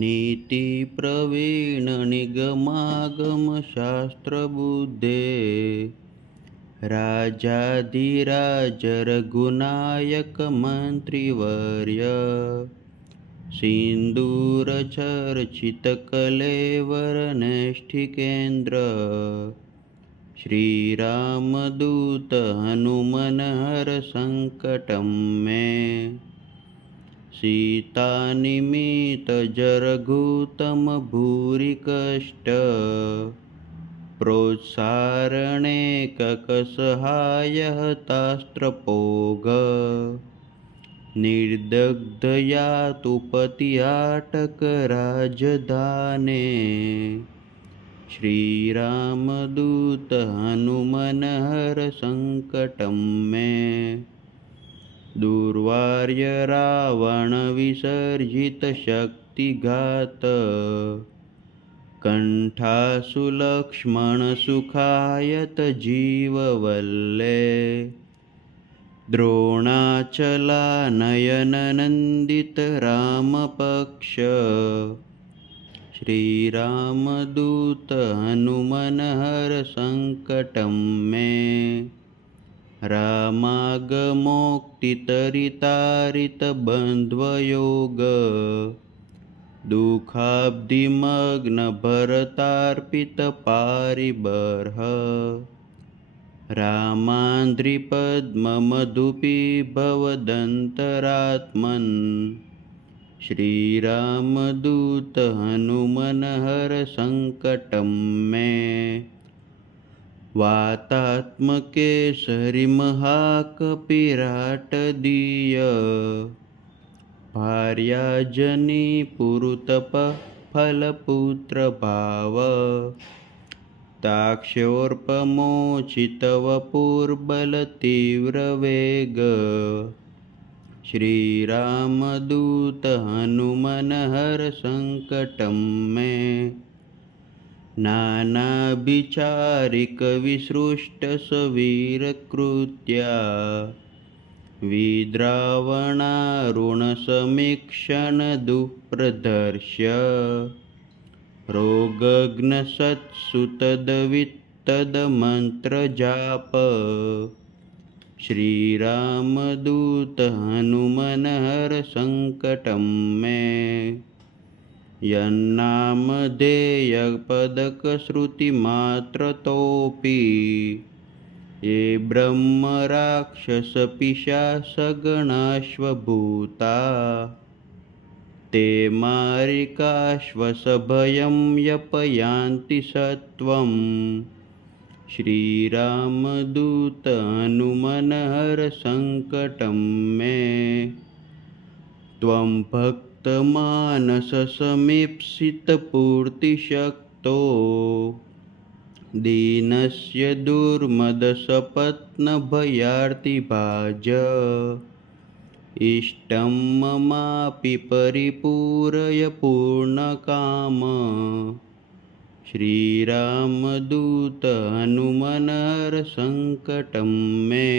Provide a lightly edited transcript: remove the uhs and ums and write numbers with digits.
नीतिप्रवीण निगमागमशास्त्रबुद्धे राजाधिराज रघुनायक मंत्रिवर्य सिन्दूरचर्चितकलेवर नैष्ठिकेन्द्र श्रीरामदूत हनुमन हर संकटं मे सीतानिमित जरघुतम भूरि कष्ट प्रोत्सारणे ककसहायः तास्त्रपोग निर्दग्धया तु पतियाटक राजधाने श्रीरामदूत हनुमन हर संकटं मे दुर्वार्य रावण विसर्जित शक्तिघात कंठासु लक्ष्मण सुखायत जीववल्ले द्रोणाचलानयन नंदित रामपक्ष श्रीरामदूत हनुमन हर संकटं मे रामागमोक्तितरितारित बन्ध्वयोग दुःखाब्धिमग्न भरतार्पित पारिबर्ह रामान्द्रिपद्ममधुपि भवदन्तरात्मन् श्रीरामदूत हनुमन हर संकटं मे वातात्मकेसरि महाकपिराटदीय भार्याजनी पुरुतप फलपुत्रभाव ताक्ष्योर्पमोचितवपुर्बलतीव्रवेग श्रीरामदूत हनुमन हर संकटं मे नानाभिचारिकविसृष्टसवीरकृत्या विद्रावणारुणसमीक्षण दुःप्रदर्श्य रोगग्नसत्सुतदवित्तदमन्त्रजाप श्रीरामदूत हनुमन हर संकटं मे यन्नामधेयपदकश्रुतिमात्रतोऽपि ये ब्रह्मराक्षसपिशाचगणाश्वभूता ते मारिकाश्वसभयं यपयान्ति सत्वं श्रीरामदूत हनुमन हर संकटं मे त्वं भक्तमानससमीप्सितपूर्तिशक्तो दीनस्य दुर्मदसपत्नभयार्तिभाज इष्टं ममापि परिपूरय पूर्णकाम श्रीरामदूत हनुमन हर संकटं मे